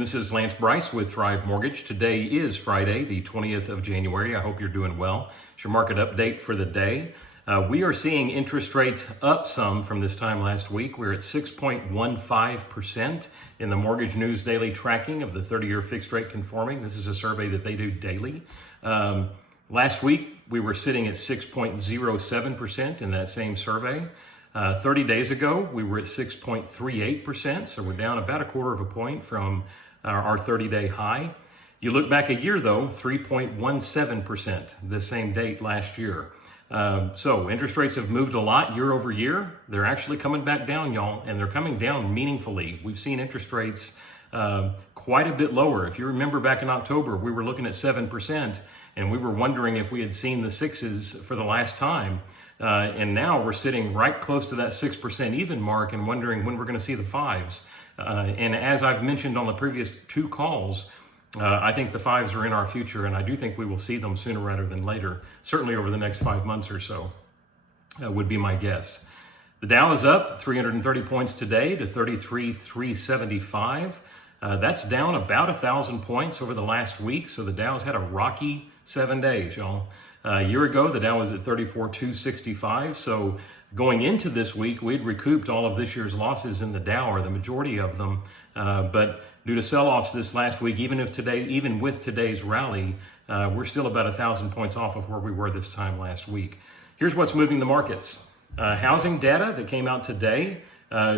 This is Lance Bryce with Thrive Mortgage. Today is Friday, the 20th of January. I hope you're doing well. It's your market update for the day. We are seeing interest rates up some from this time last week. We're at 6.15% in the Mortgage News Daily tracking of the 30-year fixed rate conforming. This is a survey that they do daily. Last week, we were sitting at 6.07% in that same survey. 30 days ago, we were at 6.38%, so we're down about a quarter of a point from our 30-day high. You look back a year, though, 3.17% the same date last year. So interest rates have moved a lot year over year. They're actually coming back down, y'all, and they're coming down meaningfully. We've seen interest rates quite a bit lower. If you remember back in October, we were looking at 7%, and we were wondering if we had seen the sixes for the last time. And now we're sitting right close to that 6% even mark and wondering when we're going to see the fives. And as I've mentioned on the previous two calls, I think the fives are in our future, and I do think we will see them sooner rather than later, certainly over the next 5 months or so, would be my guess. The Dow is up 330 points today to 33,375. That's down about 1,000 points over the last week, so the Dow's had a rocky 7 days, y'all. A year ago, the Dow was at 34,265. So going into this week, we'd recouped all of this year's losses in the Dow, or the majority of them. But due to sell-offs this last week, even with today's rally, we're still about 1,000 points off of where we were this time last week. Here's what's moving the markets. Housing data that came out today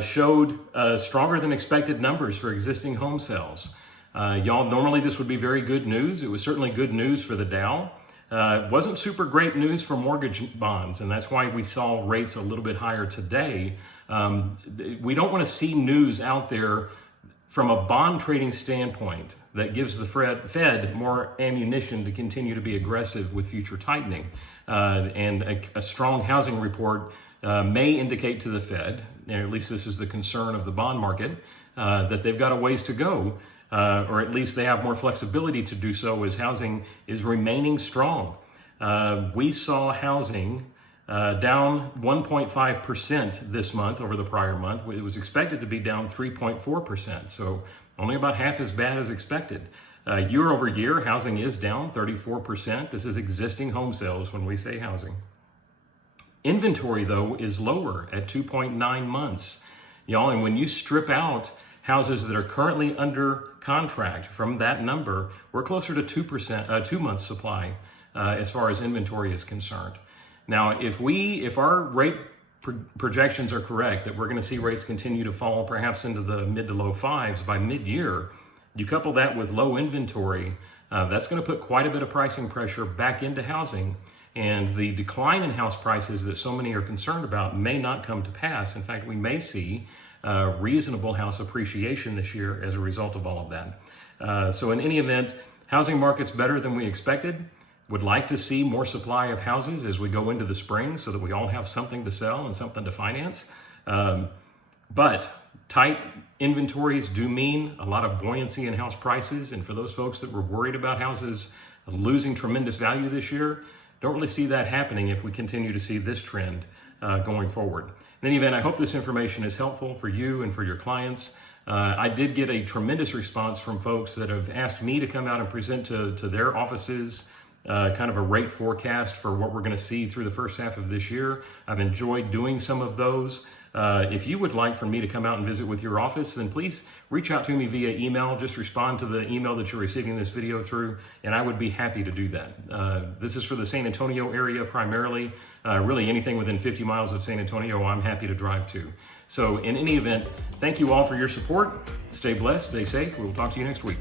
showed stronger than expected numbers for existing home sales. Y'all, normally this would be very good news. It was certainly good news for the Dow. It wasn't super great news for mortgage bonds, and that's why we saw rates a little bit higher today. We don't want to see news out there from a bond trading standpoint that gives the Fed more ammunition to continue to be aggressive with future tightening. And a strong housing report may indicate to the Fed, and at least this is the concern of the bond market, that they've got a ways to go. Or at least they have more flexibility to do so as housing is remaining strong. We saw housing down 1.5% this month over the prior month. It was expected to be down 3.4%, so only about half as bad as expected. Year over year, housing is down 34%. This is existing home sales when we say housing. Inventory, though, is lower at 2.9 months. Y'all, and when you strip out houses that are currently under contract from that number, we're closer to 2 months supply as far as inventory is concerned. Now, if our rate projections are correct, that we're going to see rates continue to fall perhaps into the mid to low fives by mid-year, you couple that with low inventory, that's going to put quite a bit of pricing pressure back into housing. And the decline in house prices that so many are concerned about may not come to pass. In fact, we may see reasonable house appreciation this year as a result of all of that. So in any event, housing market's better than we expected. Would like to see more supply of houses as we go into the spring so that we all have something to sell and something to finance. But tight inventories do mean a lot of buoyancy in house prices. And for those folks that were worried about houses losing tremendous value this year, don't really see that happening if we continue to see this trend going forward. In any event, I hope this information is helpful for you and for your clients. I did get a tremendous response from folks that have asked me to come out and present to their offices kind of a rate forecast for what we're going to see through the first half of this year. I've enjoyed doing some of those. If you would like for me to come out and visit with your office, then please reach out to me via email. Just respond to the email that you're receiving this video through, and I would be happy to do that. This is for the San Antonio area primarily. Really anything within 50 miles of San Antonio, I'm happy to drive to. So in any event, thank you all for your support. Stay blessed, stay safe. We'll talk to you next week.